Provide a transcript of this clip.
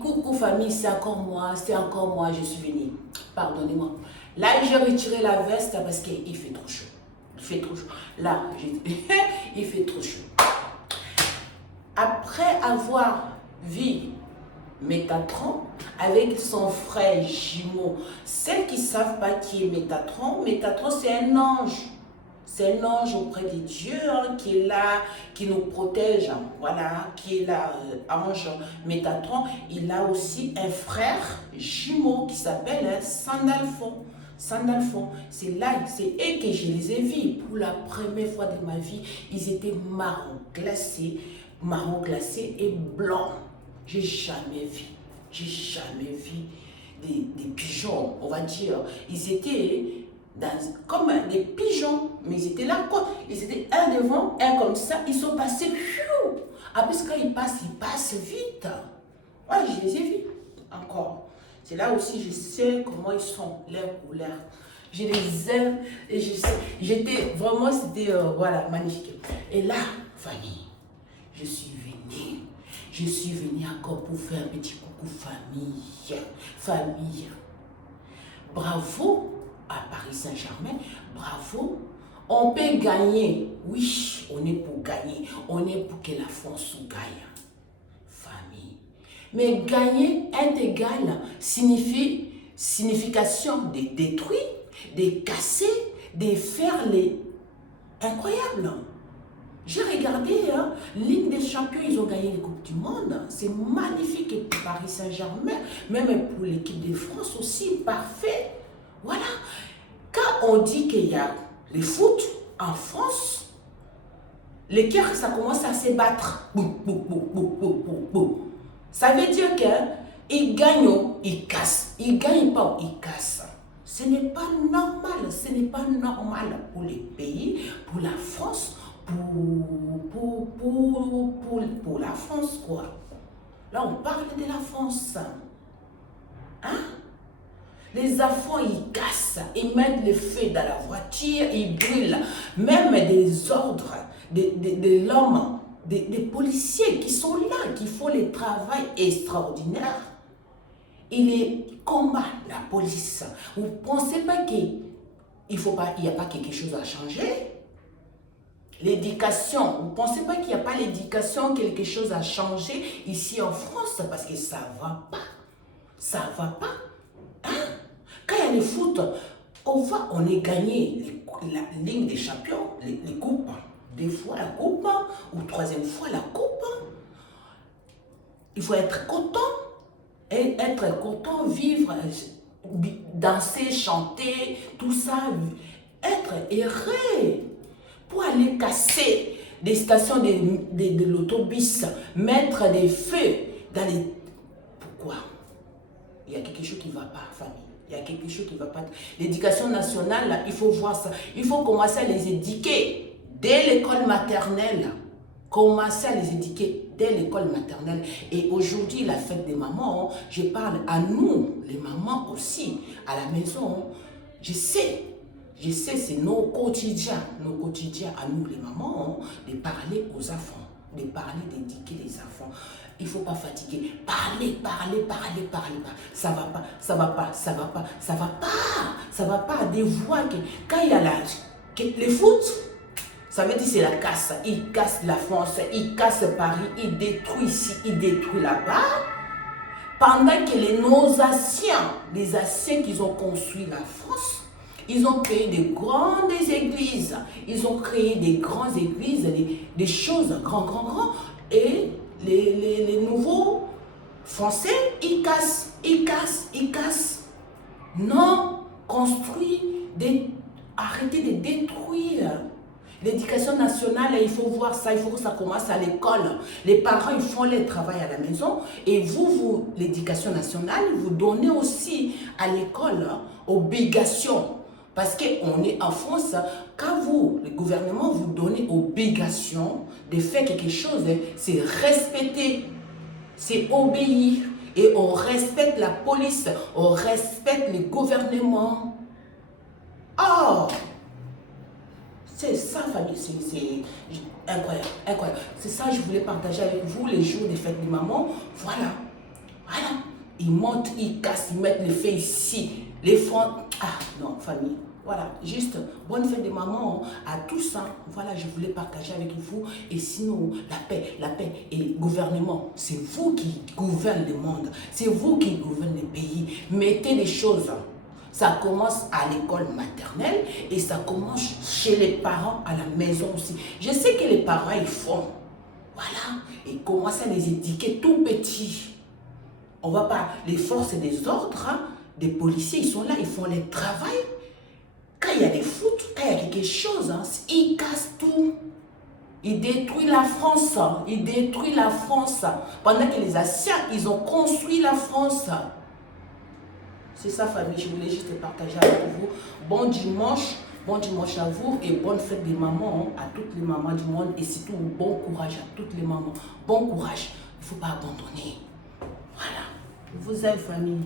coucou famille, c'est encore moi, je suis venue. Pardonnez-moi. Là, j'ai retiré la veste parce qu'il fait trop chaud. Il fait trop chaud. Là, il fait trop chaud. Après avoir vu Métatron avec son frère jumeau, celles qui ne savent pas qui est Métatron, Métatron c'est un ange. C'est un ange auprès de Dieu qui est là, qui nous protège. Voilà, qui est là, ange Métatron. Il a aussi un frère jumeau qui s'appelle Sandalphon. Sandalphon, c'est là, c'est eux que je les ai vus pour la première fois de ma vie. Ils étaient marron glacé et blanc. J'ai jamais vu des pigeons, on va dire. Ils étaient comme des pigeons, mais ils étaient là, quoi. Ils étaient un devant, un comme ça, ils sont passés, ah, parce que quand ils passent vite. Ouais, je les ai vus encore. C'est là aussi, je sais comment ils sont, leur couleur. Je les aime et je sais, j'étais vraiment, c'était, voilà, magnifique. Et là, famille, je suis venue encore pour faire un petit coucou famille. Bravo à Paris Saint-Germain, bravo. On peut gagner, oui, on est pour gagner, on est pour que la France gagne. Famille. Mais gagner est égal, signification de détruire, de casser, de faire les incroyables. J'ai regardé, Ligue des Champions, ils ont gagné les Coupes du Monde. C'est magnifique. Et pour Paris Saint-Germain, même pour l'équipe de France aussi, parfait. Voilà. Quand on dit qu'il y a le foot en France, les cœurs, ça commence à se battre. Ça veut dire qu'ils gagnent, ils cassent. Ils ne gagnent pas, ils cassent. Ce n'est pas normal. Ce n'est pas normal pour les pays, pour la France, pour la France, quoi. Là, on parle de la France. Hein? Les enfants, ils cassent, ils mettent le feu dans la voiture, ils brûlent. Même des ordres de l'homme, des policiers qui sont là, qui font le travail extraordinaire. Ils combattent la police. Vous ne pensez pas qu'il n'y a pas quelque chose à changer? L'éducation, vous ne pensez pas qu'il n'y a pas l'éducation, quelque chose à changer ici en France? Parce que ça ne va pas. Ça ne va pas. Hein? Quand il y a le foot, on est gagné la Ligue des Champions, les coupes. Deux fois la coupe, ou troisième fois la coupe. Il faut être content. Et être content, vivre, danser, chanter, tout ça. Être heureux. Pour aller casser des stations de l'autobus, mettre des feux dans les... Pourquoi? Il y a quelque chose qui ne va pas, famille. Il y a quelque chose qui ne va pas. L'éducation nationale, là, il faut voir ça. Il faut commencer à les éduquer dès l'école maternelle. Commencer à les éduquer dès l'école maternelle. Et aujourd'hui, la fête des mamans, je parle à nous, les mamans aussi, à la maison. Je sais, c'est nos quotidiens à nous les mamans, de parler aux enfants, de parler, d'éduquer les enfants. Il ne faut pas fatiguer. Parler. Ça va pas. Des voix que, quand il y a les foot, ça veut dire c'est la casse. Ils cassent la France, ils cassent Paris, ils détruisent ici, ils détruisent là-bas. Pendant que nos anciens, les anciens qui ont construit la France, ils ont créé des grandes églises. Ils ont créé des grandes églises, des choses grands. Et les nouveaux Français, ils cassent. Non, construire, arrêter de détruire. L'éducation nationale, il faut voir ça, il faut que ça commence à l'école. Les parents, ils font leur travail à la maison. Et vous l'éducation nationale, vous donnez aussi à l'école obligation. Parce qu'on est en France, quand le gouvernement vous donne obligation de faire quelque chose, c'est respecter, c'est obéir. Et on respecte la police, on respecte le gouvernement. Oh! C'est ça, famille, c'est incroyable. C'est ça que je voulais partager avec vous les jours des fêtes des mamans. Voilà. ils montent, ils cassent, ils mettent le feu ici. Les fonds... Ah non, famille. Voilà, juste bonne fête de maman à tous. Hein. Voilà, je voulais partager avec vous. Et sinon, la paix et le gouvernement, c'est vous qui gouvernez le monde. C'est vous qui gouvernez le pays. Mettez les choses. Ça commence à l'école maternelle et ça commence chez les parents à la maison aussi. Je sais que les parents, ils font. Voilà, et commencent à les éduquer tout petits. On va pas, les forces et des ordres, hein, des policiers, ils sont là, ils font le travail. Quand il y a des foot, quand il y a quelque chose, hein, ils cassent tout. Ils détruisent la France. Ils détruisent la France. Pendant que les Asiatiques, ils ont construit la France. C'est ça, famille. Je voulais juste partager avec vous. Bon dimanche à vous et bonne fête des mamans à toutes les mamans du monde et surtout bon courage à toutes les mamans. Bon courage. Il ne faut pas abandonner. Voilà. Je vous aime, famille.